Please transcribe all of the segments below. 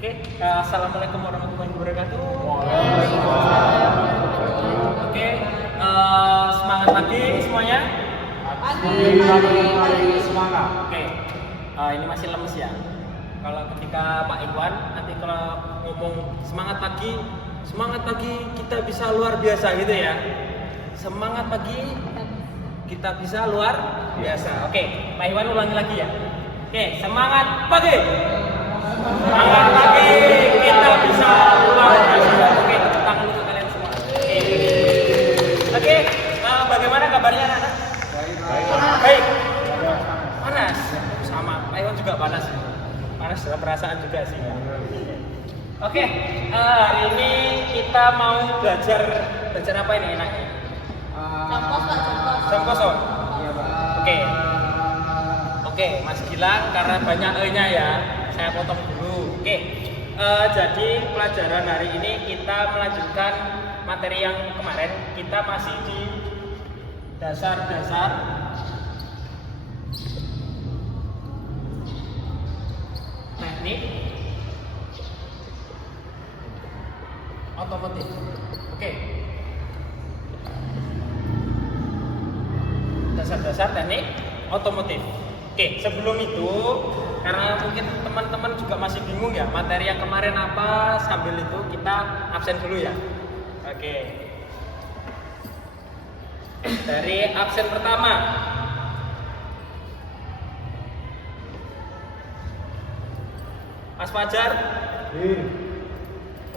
Oke, assalamualaikum warahmatullahi wabarakatuh. Oke, semangat pagi semuanya. Semangat. Oke, ini masih lemes ya. Kalau ketika Pak Iwan nanti kalau ngomong semangat pagi kita bisa luar biasa gitu ya. Semangat pagi kita bisa luar biasa. Oke, Pak Iwan ulangi lagi ya. Oke, semangat pagi. Semangat pagi kita bisa luar biasa. Oke, tepuk tangan untuk kalian semua. Oke, bagaimana kabarnya anak-anak? Baik. Panas. Sama. Pak Iwan juga panas. Panas dalam perasaan juga sih. Oke, hari ini kita mau belajar apa ini enaknya? Jam kosong. Oke, Mas Gilang karena banyak E-nya ya, saya potong dulu. Oke, jadi pelajaran hari ini kita melanjutkan materi yang kemarin. Kita masih di dasar-dasar teknik otomotif. Oke. Dasar-dasar teknik otomotif. Oke, sebelum itu karena mungkin teman-teman juga masih bingung ya materi yang kemarin apa, sambil itu kita absen dulu ya. Oke. Dari absen pertama. Mas Fajar.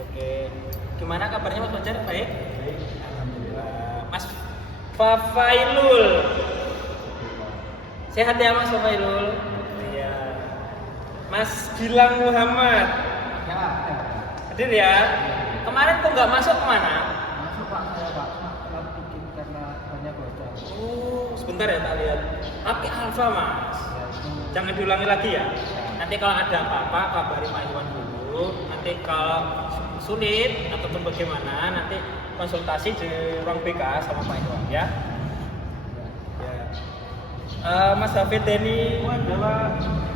Oke. Gimana kabarnya Mas Fajar? Baik? Alhamdulillah. Mas Fafailul. Sehat ya Mas Fafailul? Iya. Mas Gilang Muhammad. Hadir ya? Kemarin kok nggak masuk kemana? Masuk Pak, saya Pak. Kalau bikin karena banyak bocor. Oh, sebentar ya tak lihat. Tapi Alfa Mas. Jangan diulangi lagi ya. Nanti kalau ada apa-apa kabari Pak Iwan dulu. Nanti kalau sulit ataupun bagaimana nanti konsultasi di ruang BK sama Pak Iwan ya. Mas Hafid Deni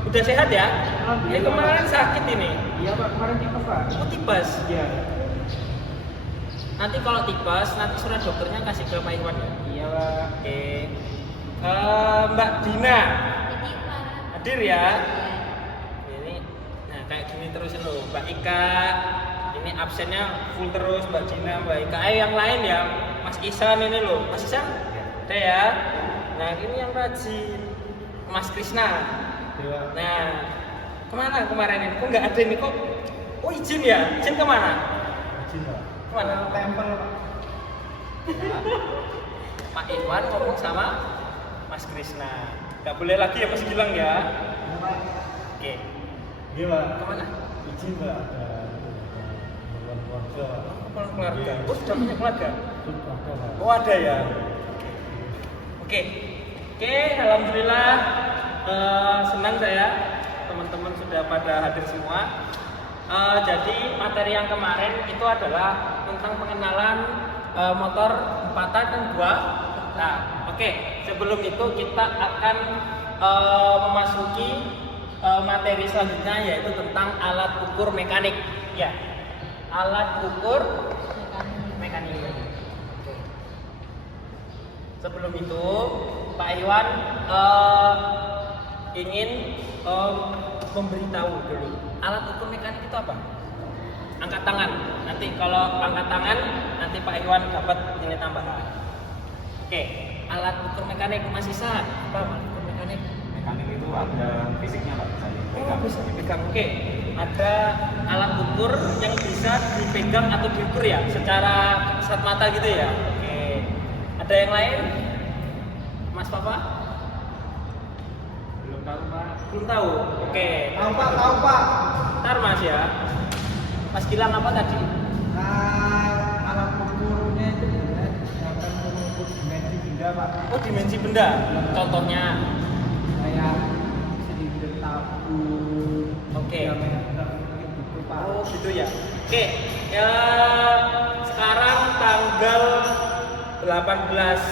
udah sehat ya? Ya kemarin sakit ini. Iya Pak, kemarin tipes Pak. Oh tipes. Iya. Nanti kalau tipes nanti surat dokternya kasih ke Pak Iwan ya. Iya Pak. Oke. Mbak Dina hadir ya. Ini, nah kayak gini terus loh. Mbak Ika, ini absennya full terus Mbak Dina, Mbak Ika. Yang lain ya, Mas Isan ini loh. Mas Isan, ada ya. Nah ini yang rajin, Mas Krisna. Nah kemana kemarin ini? Kok nggak ada ini kok? Oh izin ya? Izin kemana? Izin Pak. Kemana? Tempel Pak. Ya. Pak Iwan ngomong sama Mas Krisna. Gak boleh lagi ya Mas Gilang ya. Iya Pak. Oke. Iya Pak. Kemana? Izin Pak. Ada keluarga. Oh sudah punya keluarga? Sudah Pak. Oh ada ya. Oke. Alhamdulillah senang saya teman-teman sudah pada hadir semua. Jadi materi yang kemarin itu adalah tentang pengenalan motor empatan dan dua. Nah, oke. Sebelum itu kita akan memasuki materi selanjutnya yaitu tentang alat ukur mekanik. Ya, alat ukur mekanik. Sebelum itu, Pak Iwan ingin memberitahu dulu alat ukur mekanik itu apa? Angkat tangan. Nanti kalau angkat tangan, nanti Pak Iwan dapat nilai tambahan. Oke, alat ukur mekanik Mas Isan. Apa alat ukur mekanik? Mekanik itu ada fisiknya Pak, bisa dipegang. Oh, bisa dipegang. Oke, ada alat ukur yang bisa dipegang atau diukur ya, secara kasat mata gitu ya. Oke, ada yang lain? Mas Papa? Belum tahu Pak. Belum tahu. Oke. Tahu Pak. Ntar Mas ya. Mas Gilang apa tadi? Alat ukurnya itu dapat mengukur dimensi benda Pak. Oh, dimensi benda. Contohnya. Kayak silinder tabung. Oke. Gitu Pak. Oh, gitu ya. Oke. Ya, sekarang tanggal 18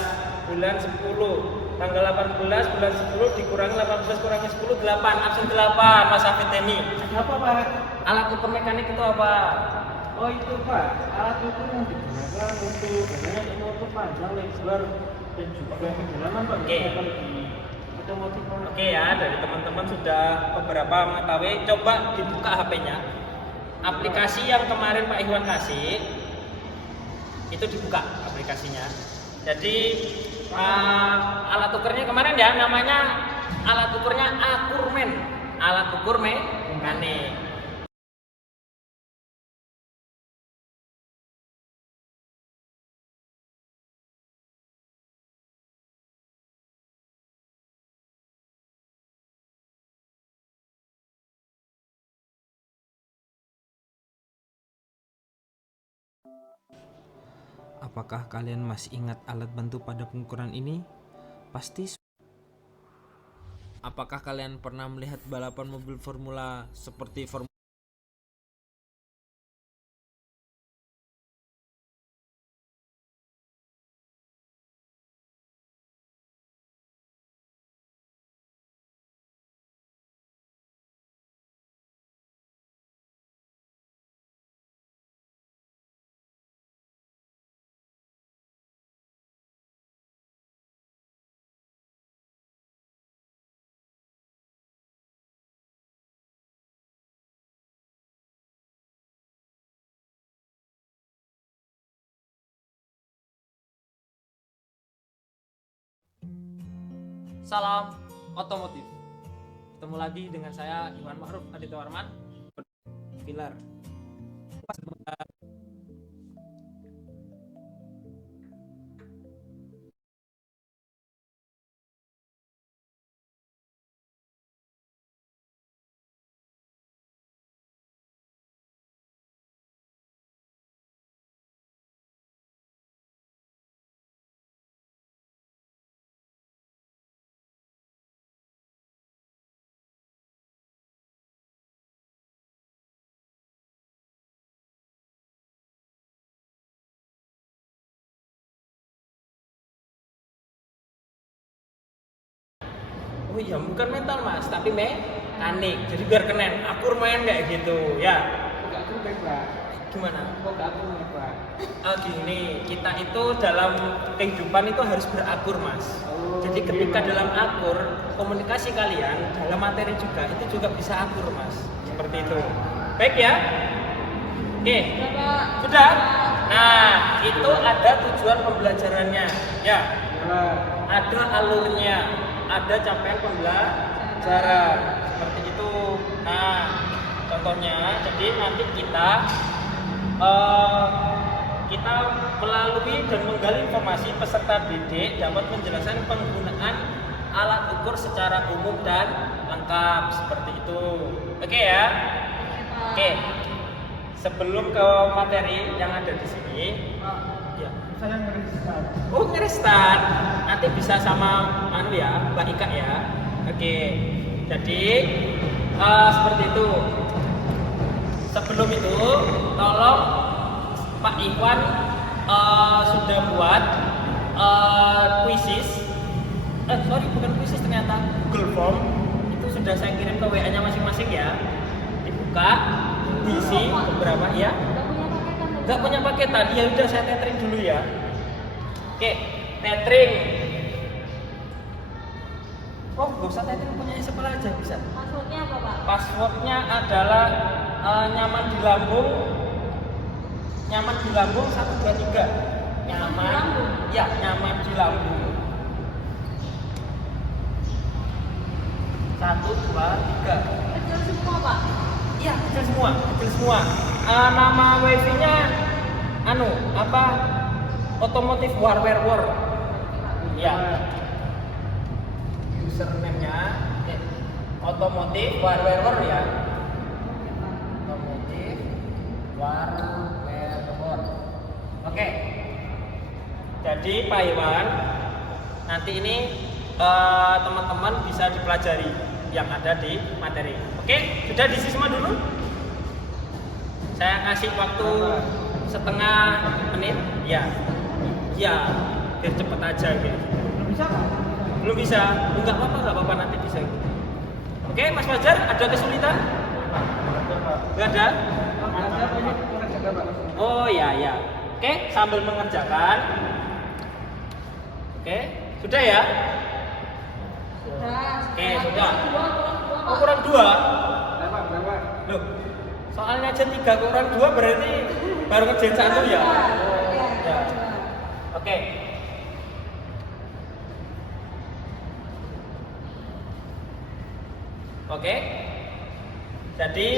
bulan 10 Tanggal 18 bulan 10 dikurangi 18 kurangi 10 8. Absen 8 Mas Hafid ini. Apa Pak? Alat ukur mekanik itu apa? Oh itu Pak, alat ukur yang digunakan untuk bagaimana mengukur panjang, lebar, dan juga kedalaman Pak. Oke. Kalau di otomotif Pak. Oke ya, dari teman-teman sudah beberapa mengetahui. Coba dibuka HP-nya. Aplikasi yang kemarin Pak Iwan kasih itu dibuka aplikasinya. Jadi alat ukurnya kemarin ya, namanya alat ukurnya Akurmen, alat ukur mekanik. Apakah kalian masih ingat alat bantu pada pengukuran ini? Pasti. Apakah kalian pernah melihat balapan mobil formula seperti Formula Salam otomotif. Ketemu lagi dengan saya Iwan Ma'ruf Aditya Warman. Pilar. Oh iya, bukan mental Mas, tapi mekanik. Jadi biar keren, akur main kayak gitu, ya. Enggak kurang Pak. Gimana? Kok enggak kurang Pak? Gini, kita itu dalam kehidupan itu harus berakur Mas. Jadi ketika dalam akur, komunikasi kalian dalam materi juga itu juga bisa akur Mas. Seperti itu. Baik ya? Oke. Sudah? Nah, itu ada tujuan pembelajarannya. Ya. Ada alurnya, ada capaian pembelajaran. Seperti itu. Nah, contohnya, jadi nanti kita melalui dan menggali informasi peserta didik dapat menjelaskan penggunaan alat ukur secara umum dan lengkap seperti itu. Oke ya? Oke. Sebelum ke materi yang ada di sini, ya. Saya ngerestart. Oh ngerestart, nanti bisa sama ya, Mbak Ika ya. Oke. Jadi seperti itu. Sebelum itu, tolong Pak Iwan sudah buat quizzes. Bukan quizzes ternyata Google Form. Itu sudah saya kirim ke WA-nya masing-masing ya. Dibuka, diisi beberapa ya. Gak punya paketan, ya udah saya tethering dulu ya. Oke, tethering. Oh, gak usah tethering, punya siapa aja bisa. Passwordnya apa Pak? Passwordnya adalah nyaman di lambung 1, 2, 3. Nyaman di lambung? Ya, nyaman di lambung 1, 2, 3. Kecil semua Pak? Iya, kecil semua. Nama wifi-nya otomotif warware war. Ya. Username-nya otomotif warware war ya. Otomotif warware war. Oke. Jadi Pak Iwan, nanti ini teman-teman bisa dipelajari yang ada di materi. Oke, sudah diisi semua dulu? Saya kasih waktu setengah menit. Ya, biar cepet aja gitu. Bisa Pak? Belum bisa? Enggak apa-apa nanti bisa. Oke, Mas Fajar, ada kesulitan? Enggak ada? Ada banyak mengerjakan Pak. Oh ya ya. Oke, sambil mengerjakan. Oke, sudah ya? Sudah. Oke, sudah. Dua, Oh, kurang 2. Berapa? Loh, soalnya aja 3 kurang 2 berarti baru ngerjain 1 ya? Ya. Oke. Oke. Jadi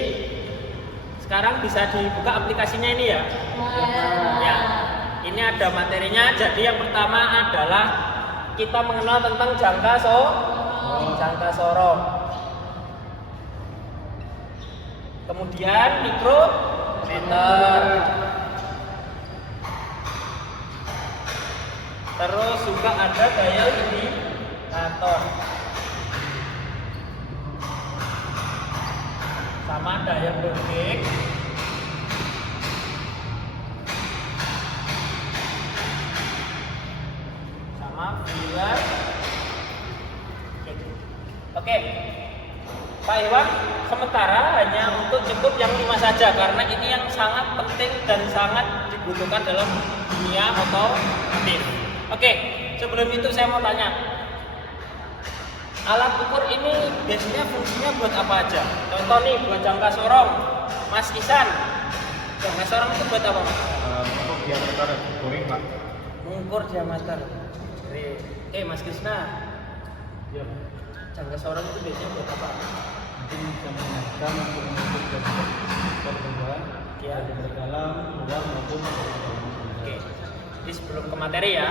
sekarang bisa dibuka aplikasinya ini ya. Ya. Ini ada materinya. Jadi yang pertama adalah kita mengenal tentang jangka sorong. Kemudian mikrometer. Terus juga ada daya indikator. Sama daya bergerak. Sama filler. Oke. Pak Iwan, sementara hanya untuk cukup yang 5 saja karena ini yang sangat penting dan sangat dibutuhkan dalam dunia otomotif. Oke, sebelum itu saya mau tanya, alat ukur ini biasanya fungsinya buat apa aja? Contoh nih, buat jangka sorong, Mas Isan. Jangka sorong itu buat apa, Mas? Untuk diameter goreng Pak. Mengukur diameter. Oke, Mas Krisna, Ya. jangka sorong itu biasanya buat apa? Mungkin bisa mengajarkan untuk mengukur diameter terbuat, Ya. diameter dalam, luar maupun Oke, jadi sebelum ke materi ya,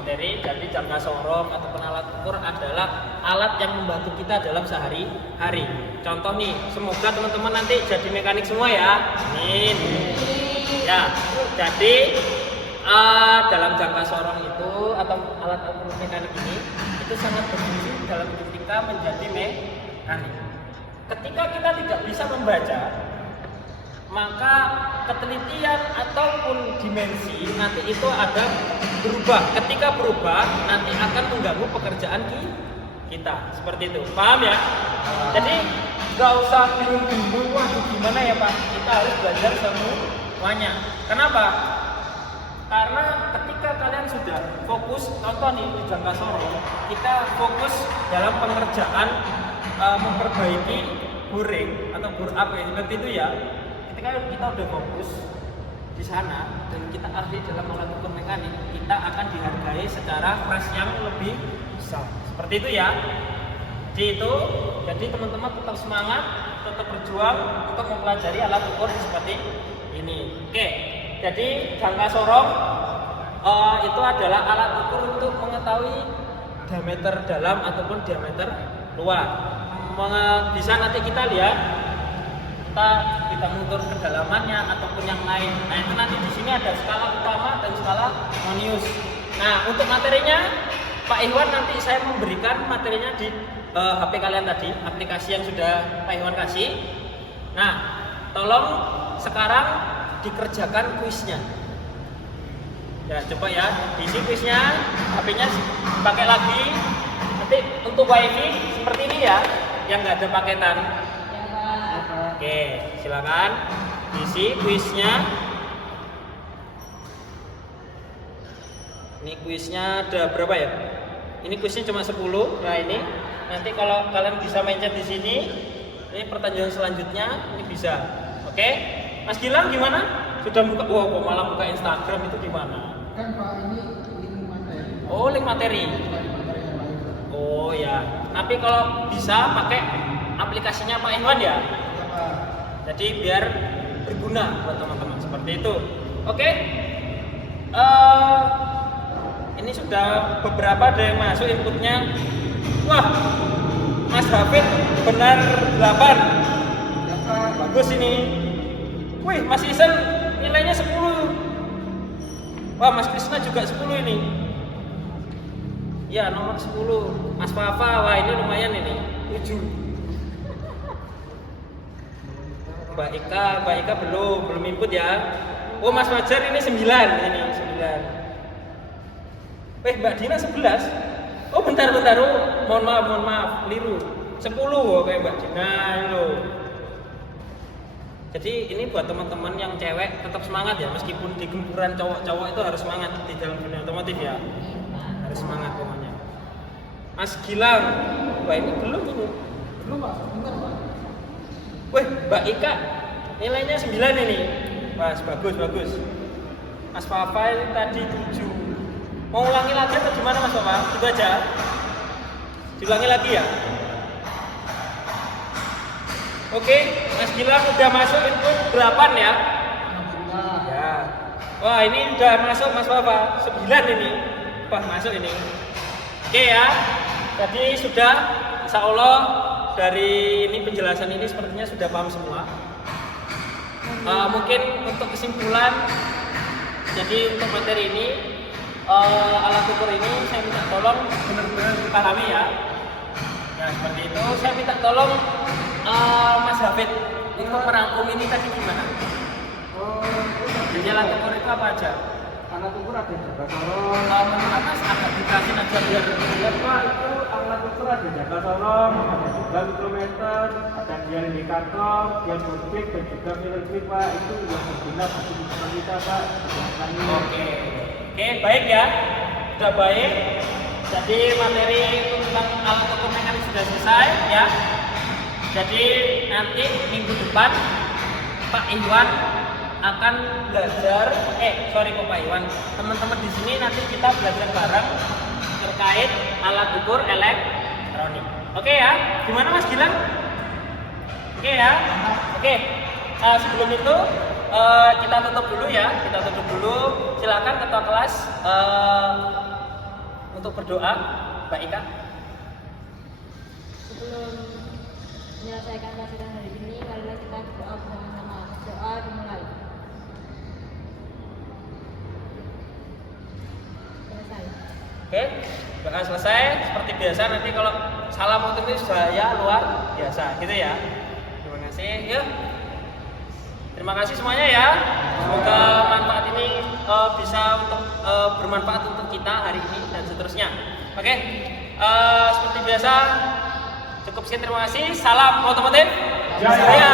jadi jangka sorong ataupun alat ukur adalah alat yang membantu kita dalam sehari-hari. Contoh nih, semoga teman-teman nanti jadi mekanik semua ya. Amin. Ya, jadi dalam jangka sorong itu atau alat ukur mekanik ini itu sangat berfungsi dalam ketika menjadi mekanik. Ketika kita tidak bisa membaca, maka ketelitian ataupun dimensi nanti itu ada berubah. Ketika berubah nanti akan mengganggu pekerjaan kita. Seperti itu, paham ya? Jadi nggak usah bingung-bingung, waduh gimana ya Pak? Kita harus belajar semuanya. Kenapa? Karena ketika kalian sudah fokus, contoh nih di jangka sorong, kita fokus dalam pengerjaan memperbaiki boring atau bore up ya, seperti itu ya. Ketika kita udah fokus di sana dan kita ahli dalam alat ukur mekanik, kita akan dihargai secara price yang lebih besar. Seperti itu ya. Jadi teman-teman tetap semangat, tetap berjuang untuk mempelajari alat ukur seperti ini. Oke. Jadi jangka sorong itu adalah alat ukur untuk mengetahui diameter dalam ataupun diameter luar. Bisa nanti kita lihat, kita mengukur kedalamannya ataupun yang lain. Nah itu nanti di sini ada skala utama dan skala Monius. Nah untuk materinya Pak Iwan nanti saya memberikan materinya di HP kalian tadi, aplikasi yang sudah Pak Iwan kasih. Nah tolong sekarang dikerjakan kuisnya. Ya coba ya, diisi kuisnya, HP-nya pakai lagi. Nanti untuk WiFi seperti ini ya, yang nggak ada paketan. Oke, silakan isi kuisnya. Ini kuisnya ada berapa ya? Ini kuisnya cuma 10. Nah ini nanti kalau kalian bisa mencet di sini, ini pertanyaan selanjutnya ini bisa. Oke, Mas Gilang gimana? Sudah buka? Wow, kok malah buka Instagram itu gimana? Kan Pak ini link materi. Oh, link materi. Oh ya. Tapi kalau bisa pakai aplikasinya Pak Iwan ya. Jadi biar berguna buat teman-teman seperti itu. Oke. Ini sudah beberapa ada yang masuk inputnya. Wah, Mas Hafid benar 8. Bagus ini. Wih, Mas Isan nilainya 10. Wah, Mas Krisna juga 10 ini. Ya, nomor 10. Mas Fafa, wah ini lumayan ini. 7. Mbak Ika belum input ya. Oh, Mas Fajar ini 9 ini, 9. Mbak Dina 11. Oh, bentar. bentar. Mohon maaf, keliru. 10 kayak Mbak Dina lo. Jadi ini buat teman-teman yang cewek tetap semangat ya, meskipun di gempuran cowok-cowok itu harus semangat di dalam dunia otomotif ya. Harus semangat pokoknya. Mas Gilang, Mbak ini belum ini. Belum Pak, bentar Pak. Wih, Mbak Ika nilainya 9 ini. Mas, bagus. Mas Papa ini tadi 7. Mau ulangi lagi atau gimana Mas Papa? Itu aja. Diulangi lagi ya. Oke, Mas Gilang udah masuk input 8 ya? Ya. Wah, ini udah masuk Mas Papa 9 ini. Wah, masuk ini. Oke ya. Jadi sudah, insya Allah dari ini penjelasan ini sepertinya sudah paham semua. Mungkin untuk kesimpulan, jadi untuk materi ini alat ukur ini saya minta tolong benar-benar dipahami ya. Nah seperti itu, saya minta tolong Mas Hafid untuk merangkum ini tadi gimana? Jadi alat ukur itu apa aja? Alat ukur ada jaga sorong. Menurut Mas agak dikasih aja biar Ya Pak, itu alat ukur ada jaga sorong, ada juga mikrometer, ada dial indikator, dial boarding dan juga mirror grip Pak. Itu yang berguna bagi ukuran kita Pak. Oke, baik ya. Sudah baik. Jadi materi tentang alat ukur mekanik sudah selesai ya. Jadi nanti minggu depan Pak Iwan akan belajar, kok Pak Iwan, teman-teman di sini nanti kita belajar bareng terkait alat ukur elektronik. Oke ya, gimana Mas Gilang? Oke ya, oke. Sebelum itu kita tutup dulu ya, Silakan ketua kelas untuk berdoa, Mbak Ika. Sebelum menyelesaikan pelajaran hari ini, marilah kita berdoa bersama-sama. Doa dimulai. Selesai. Oke, doa selesai. Seperti biasa nanti kalau salam untuk itu saya luar biasa, gitu ya. Terima kasih. Yuk. Terima kasih semuanya ya. Semoga manfaat ini bisa untuk bermanfaat untuk kita hari ini dan seterusnya. Oke, seperti biasa cukup sekian. Terima kasih. Salam otomotif. Jaya.